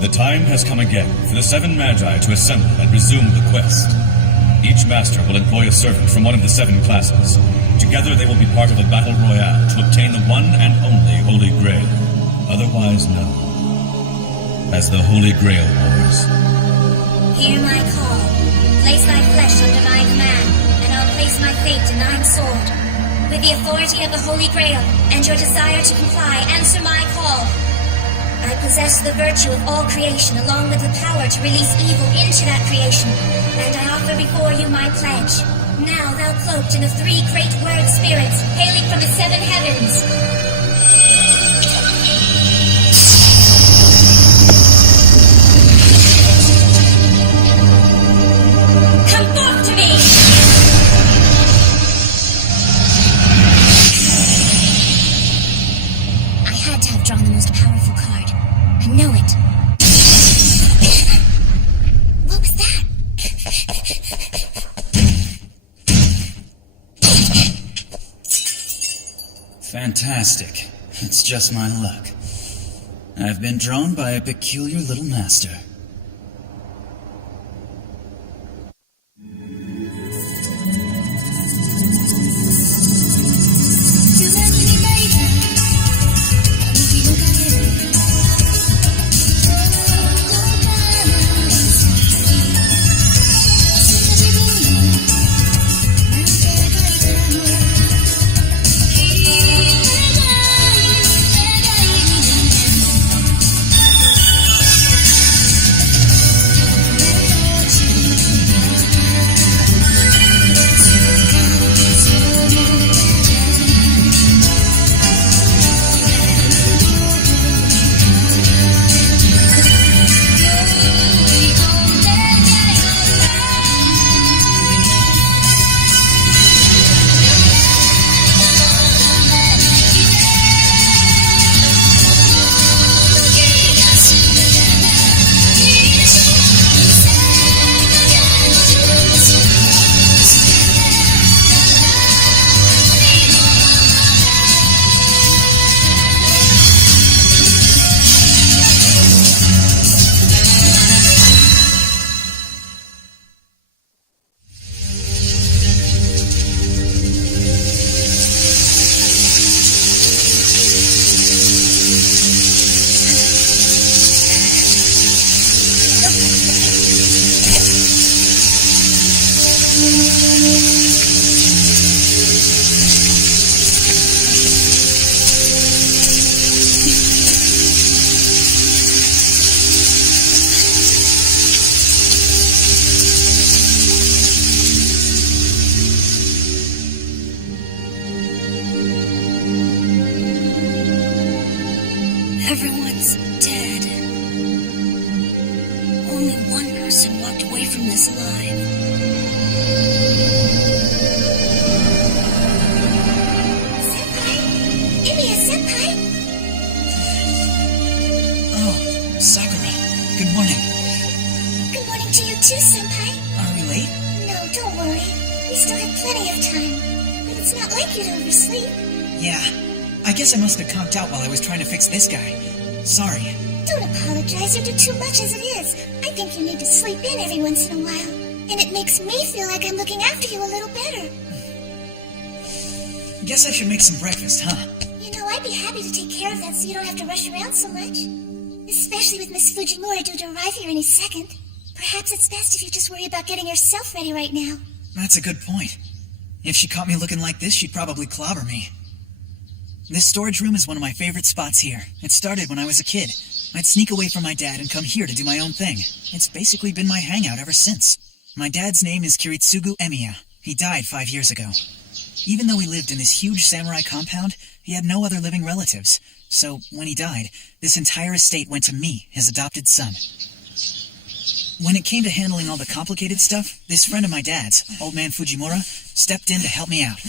The time has come again for the 7 Magi to assemble and resume the quest. Each master will employ a servant from one of the 7 classes. Together they will be part of a battle royale to obtain the one and only Holy Grail, otherwise known as the Holy Grail Wars. Hear my call. Place thy flesh under my command, and I'll place my fate in thine sword. With the authority of the Holy Grail and your desire to comply, answer my call. I possess the virtue of all creation, along with the power to release evil into that creation, and I offer before you my pledge. Now thou cloaked in the 3 great word spirits, hailing from the 7 heavens. Come forth to me! I had to have drawn the most powerful card. I know it. What was that? Fantastic. It's just my luck. I've been drawn by a peculiar little master. Everyone's dead. Only one person walked away from this alive. Senpai? Emiya-senpai? Oh, Sakura. Good morning. Good morning to you too, Senpai. Are we late? No, don't worry. We still have plenty of time. But it's not like you to oversleep. Yeah. I guess I must have conked out while I was trying to fix this guy. Sorry. Don't apologize or do too much as it is. I think you need to sleep in every once in a while. And it makes me feel like I'm looking after you a little better. Guess I should make some breakfast, huh? You know, I'd be happy to take care of that so you don't have to rush around so much. Especially with Miss Fujimura due to arrive here any second. Perhaps it's best if you just worry about getting yourself ready right now. That's a good point. If she caught me looking like this, she'd probably clobber me. This storage room is one of my favorite spots here. It started when I was a kid. I'd sneak away from my dad and come here to do my own thing. It's basically been my hangout ever since. My dad's name is Kiritsugu Emiya. He died 5 years ago. Even though he lived in this huge samurai compound, he had no other living relatives. So, when he died, this entire estate went to me, his adopted son. When it came to handling all the complicated stuff, this friend of my dad's, Old Man Fujimura, stepped in to help me out.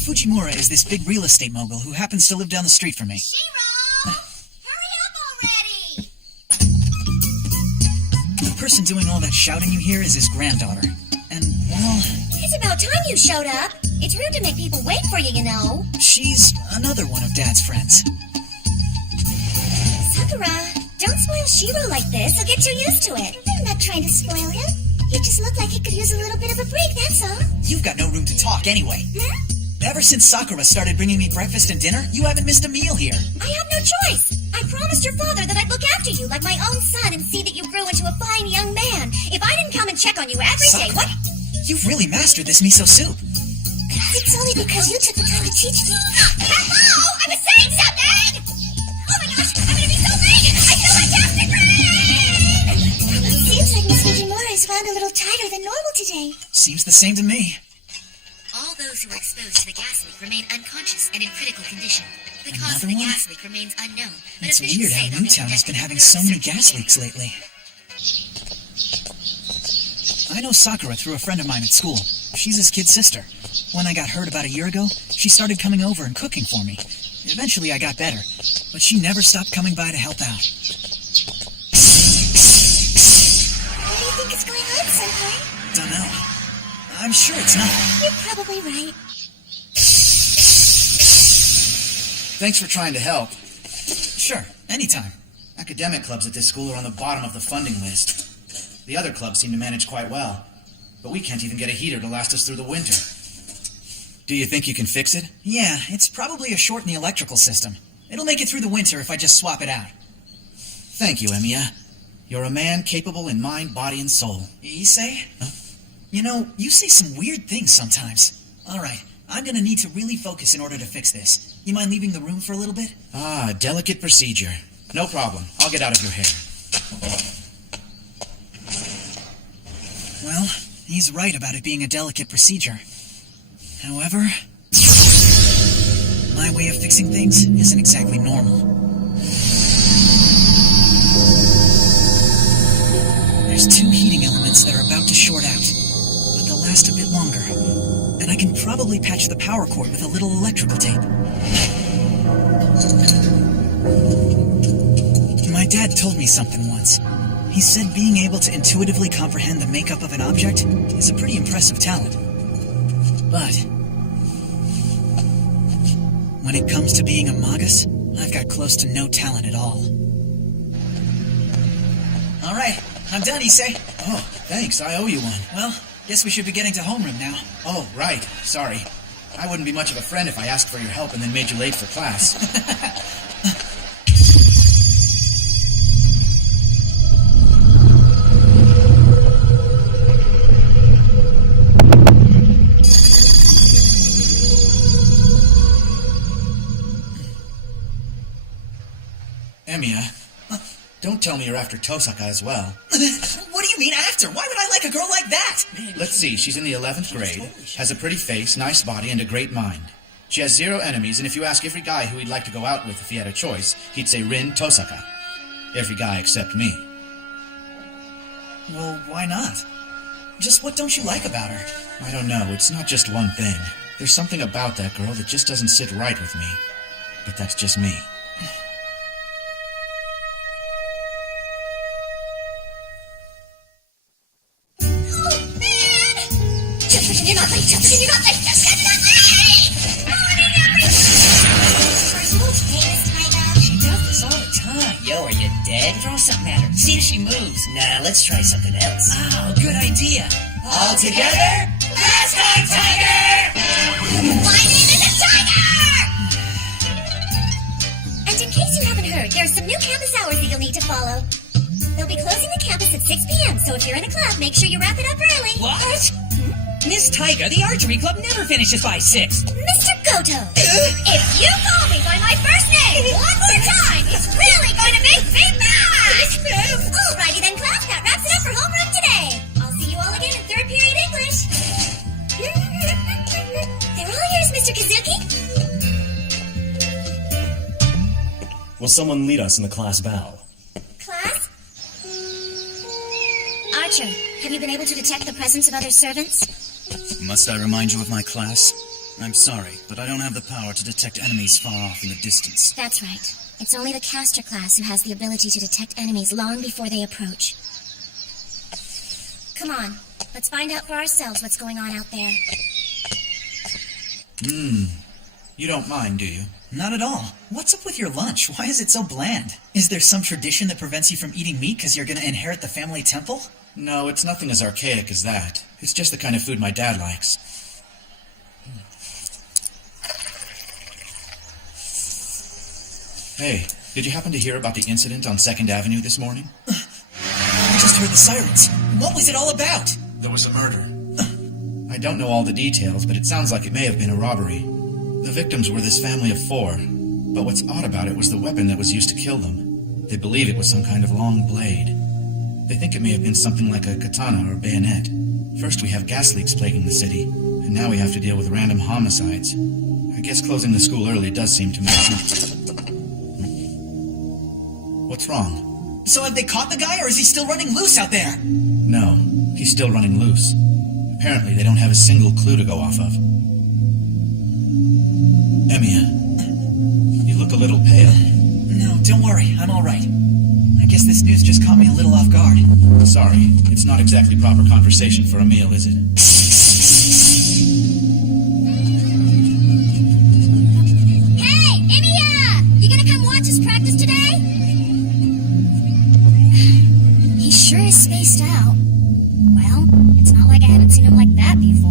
Fujimura is this big real estate mogul who happens to live down the street from me. Shiro! Hurry up already! The person doing all that shouting you hear is his granddaughter. And, well, It's about time you showed up. It's rude to make people wait for you, you know. she's another one of Dad's friends. Sakura, don't spoil Shiro like this. He'll get too used to it. I'm not trying to spoil him. He just looked like he could use a little bit of a break, that's all. You've got no room to talk anyway. Huh? Ever since Sakura started bringing me breakfast and dinner, you haven't missed a meal here. I have no choice. I promised your father that I'd look after you like my own son and see that you grew into a fine young man. If I didn't come and check on you every day, Sakura, what? you've really mastered this miso soup. It's only because you took the time to teach me. Hello! I was saying something! Oh my gosh, I'm gonna be so late! I feel fantastic brain! It seems like Miss Fujimura is wound a little tighter than normal today. Seems the same to me. All those who were exposed to the gas leak remain unconscious and in critical condition. The cause of Another the one? gas leak remains unknown. But It's officials weird say how they'll Newtown has conduct been a having thorough so many search gas of the leaks lately. I know Sakura through a friend of mine at school. She's his kid sister. When I got hurt about a year ago, she started coming over and cooking for me. Eventually I got better, but she never stopped coming by to help out. What do you think is going on, Senpai? Dunno. I'm sure it's nothing. You're probably right. Thanks for trying to help. Sure, anytime. Academic clubs at this school are on the bottom of the funding list. The other clubs seem to manage quite well, but we can't even get a heater to last us through the winter. Do you think you can fix it? Yeah, it's probably a short in the electrical system. It'll make it through the winter if I just swap it out. Thank you, Emiya. You're a man capable in mind, body, and soul. Issei? Huh? You know, you say some weird things sometimes. Alright, I'm gonna need to really focus in order to fix this. You mind leaving the room for a little bit? Ah, delicate procedure. No problem. I'll get out of your hair. Well, he's right about it being a delicate procedure. However, my way of fixing things isn't exactly normal. There's two heating elements that are about to short out, but they'll last a bit longer. And I can probably patch the power cord with a little electrical tape. My dad told me something once. He said being able to intuitively comprehend the makeup of an object is a pretty impressive talent. But when it comes to being a Magus, I've got close to no talent at all. All right, I'm done, Issei. Oh, thanks. I owe you one. Well, guess we should be getting to homeroom now. Oh, right. Sorry. I wouldn't be much of a friend if I asked for your help and then made you late for class. Emiya, don't tell me you're after Tosaka as well. What do you mean after? Why would I like a girl like that? Let's see, she's in the 11th grade, has a pretty face, nice body, and a great mind. She has 0 enemies, and if you ask every guy who he'd like to go out with if he had a choice, he'd say Rin Tosaka. Every guy except me. Well, why not? Just what don't you like about her? I don't know, it's not just one thing. There's something about that girl that just doesn't sit right with me. But that's just me. Oh, man! Just pretend you're not late! Just pretend you're not late! Just pretend you're not late! Morning, everyone! Are you okay, Miss Taiga? She does this all the time. Yo, are you dead? Throw something at her. See if she moves. Nah, let's try something else. Oh, good idea. All together? Last time, Tiger! My name is a tiger! And in case you haven't heard, there are some new campus hours that you'll need to follow. They'll be closing the campus at 6 p.m., so if you're in a club, make sure you wrap it up early. What? Miss Tiger, the archery club never finishes by 6. Mr. Goto, if you call me by my first name one more time, it's really going to make me mad! Alrighty then, class, that wraps it up for homeroom today. I'll see you all again in 3rd period English. They're all yours, Mr. Kazuki. Will someone lead us in the class bow? Class? Archer, have you been able to detect the presence of other servants? Must I remind you of my class? I'm sorry, but I don't have the power to detect enemies far off in the distance. That's right. It's only the caster class who has the ability to detect enemies long before they approach. Come on, let's find out for ourselves what's going on out there. You don't mind, do you? Not at all. What's up with your lunch? Why is it so bland? Is there some tradition that prevents you from eating meat because you're gonna inherit the family temple? No, it's nothing as archaic as that. It's just the kind of food my dad likes. Hey, did you happen to hear about the incident on 2nd Avenue this morning? I just heard the sirens. What was it all about? There was a murder. I don't know all the details, but it sounds like it may have been a robbery. The victims were this family of 4, but what's odd about it was the weapon that was used to kill them. They believe it was some kind of long blade. They think it may have been something like a katana or bayonet. First we have gas leaks plaguing the city, and now we have to deal with random homicides. I guess closing the school early does seem to make sense. What's wrong? So have they caught the guy, or is he still running loose out there? No, he's still running loose. Apparently they don't have a single clue to go off of. Emiya, you look a little pale. No, don't worry. I'm all right. I guess this news just caught me a little off guard. Sorry, it's not exactly proper conversation for a meal, is it? Hey, Emiya! You gonna come watch us practice today? He sure is spaced out. Well, it's not like I haven't seen him like that before.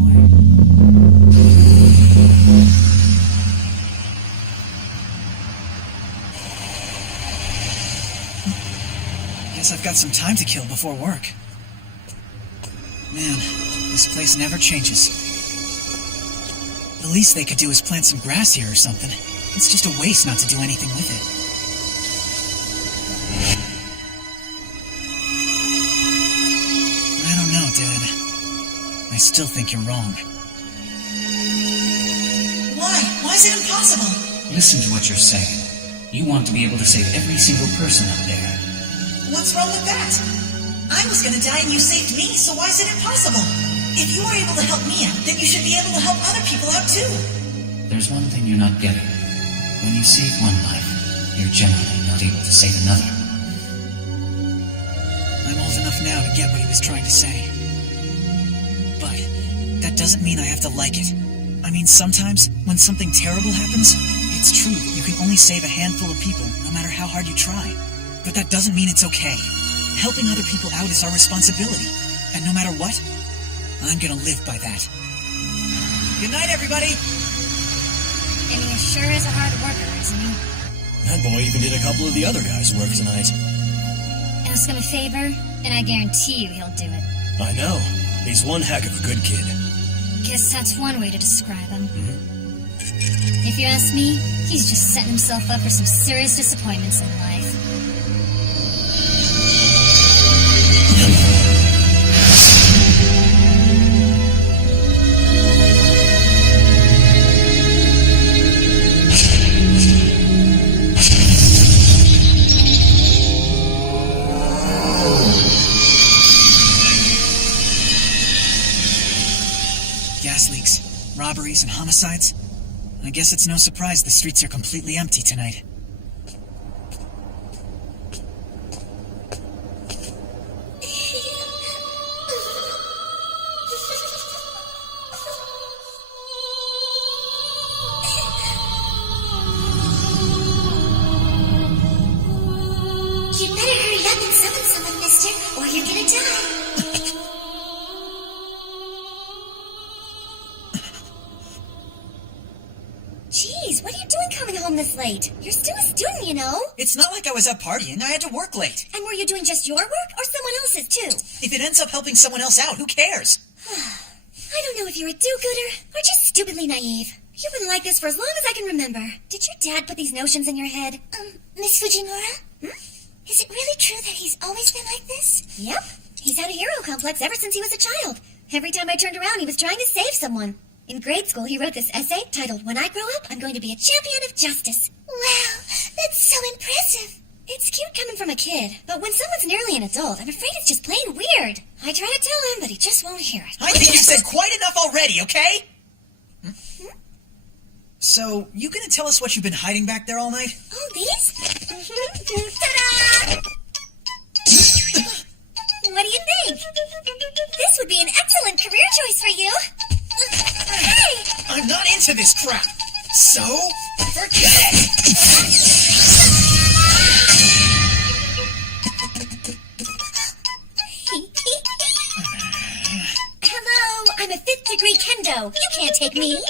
Guess I've got some time to kill before work. Man, this place never changes. The least they could do is plant some grass here or something. It's just a waste not to do anything with it. I don't know, Dad. I still think you're wrong. Why? Why is it impossible? Listen to what you're saying. You want to be able to save every single person up there. What's wrong with that? I was gonna die and you saved me, so why is it impossible? If you were able to help me out, then you should be able to help other people out too. There's one thing you're not getting. When you save one life, you're generally not able to save another. I'm old enough now to get what he was trying to say. But that doesn't mean I have to like it. I mean, sometimes, when something terrible happens, it's true that you can only save a handful of people, no matter how hard you try. But that doesn't mean it's okay. Helping other people out is our responsibility. And no matter what, I'm gonna live by that. Good night, everybody! And he sure is a hard worker, isn't he? That boy even did a couple of the other guys' work tonight. Ask him a favor, and I guarantee you he'll do it. I know. He's one heck of a good kid. Guess that's one way to describe him. If you ask me, he's just setting himself up for some serious disappointments in life. Gas leaks, robberies, and homicides. I guess it's no surprise the streets are completely empty tonight. You'd better hurry up and summon someone, mister, or you're gonna die. Jeez, what are you doing coming home this late? You're still a student, you know. It's not like I was out partying. I had to work late. And were you doing just your work or someone else's too? If it ends up helping someone else out, who cares? I don't know if you're a do-gooder or just stupidly naive. You've been like this for as long as I can remember. Did your dad put these notions in your head? Miss Fujimura? Is it really true that he's always been like this? Yep. He's had a hero complex ever since he was a child. Every time I turned around, he was trying to save someone. In grade school, he wrote this essay titled, "When I grow up, I'm going to be a champion of justice." Wow, that's so impressive. It's cute coming from a kid, but when someone's nearly an adult, I'm afraid it's just plain weird. I try to tell him, but he just won't hear it. I think you've said quite enough already, okay? So, you gonna tell us what you've been hiding back there all night? Oh, these? Ta-da! What do you think? This would be an excellent career choice for you. Hey! I'm not into this crap! So, forget it! Hello, I'm a 5th degree kendo. You can't take me.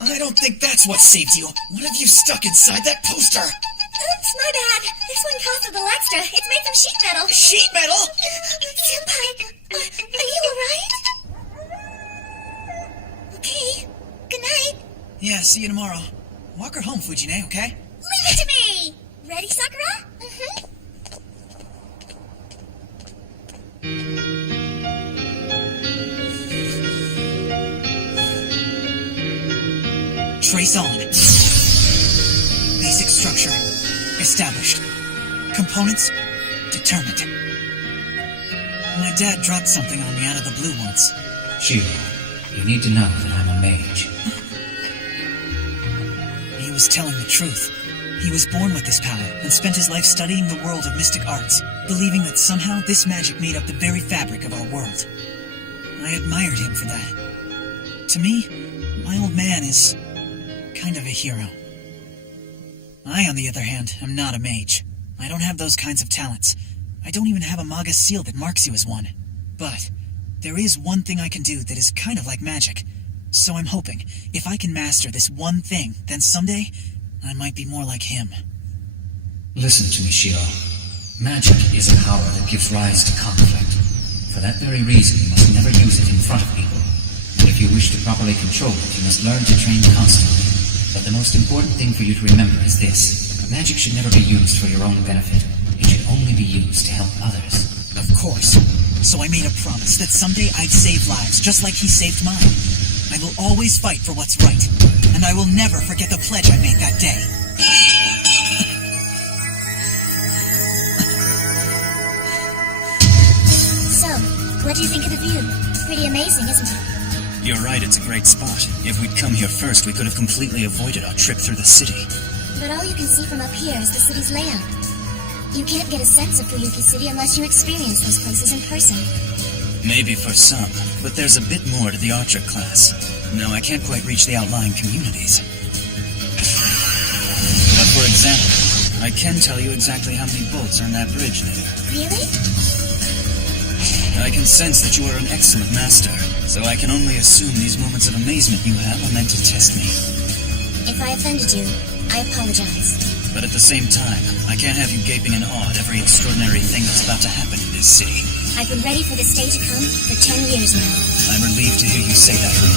I don't think that's what saved you. What have you stuck inside that poster? Oops, my bad. This one cost a little extra. It's made from sheet metal. Sheet metal? Senpai, are you alright? Okay, good night. Yeah, see you tomorrow. Walk her home, Fujine, okay? Leave it to me. Ready, Sakura? Mm-hmm. Trace on. Basic structure established. Components determined. My dad dropped something on me out of the blue once. Shiro, you need to know that I'm a mage. He was telling the truth. He was born with this power and spent his life studying the world of mystic arts, believing that somehow this magic made up the very fabric of our world. I admired him for that. To me, my old man is kind of a hero. I, on the other hand, am not a mage. I don't have those kinds of talents. I don't even have a Maga seal that marks you as one. But there is one thing I can do that is kind of like magic. So I'm hoping, if I can master this one thing, then someday, I might be more like him. Listen to me, Shiro. Magic is a power that gives rise to conflict. For that very reason, you must never use it in front of people. If you wish to properly control it, you must learn to train constantly. But the most important thing for you to remember is this. Magic should never be used for your own benefit. It should only be used to help others. Of course. So I made a promise that someday I'd save lives, just like he saved mine. I will always fight for what's right, and I will never forget the pledge I made that day. So, what do you think of the view? Pretty amazing, isn't it? You're right, it's a great spot. If we'd come here first, we could have completely avoided our trip through the city. But all you can see from up here is the city's layout. You can't get a sense of Fuyuki City unless you experience those places in person. Maybe for some, but there's a bit more to the archer class. No, I can't quite reach the outlying communities. But for example, I can tell you exactly how many bolts are in that bridge there. Really? I can sense that you are an excellent master, so I can only assume these moments of amazement you have are meant to test me. If I offended you, I apologize. But at the same time, I can't have you gaping in awe at every extraordinary thing that's about to happen in this city. I've been ready for this day to come for 10 years now. I'm relieved to hear you say that, Rin.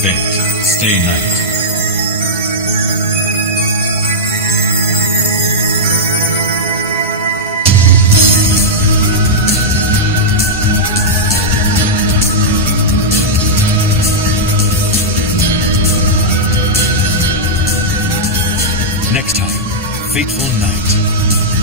Fate, stay night. Next time, Fateful Night.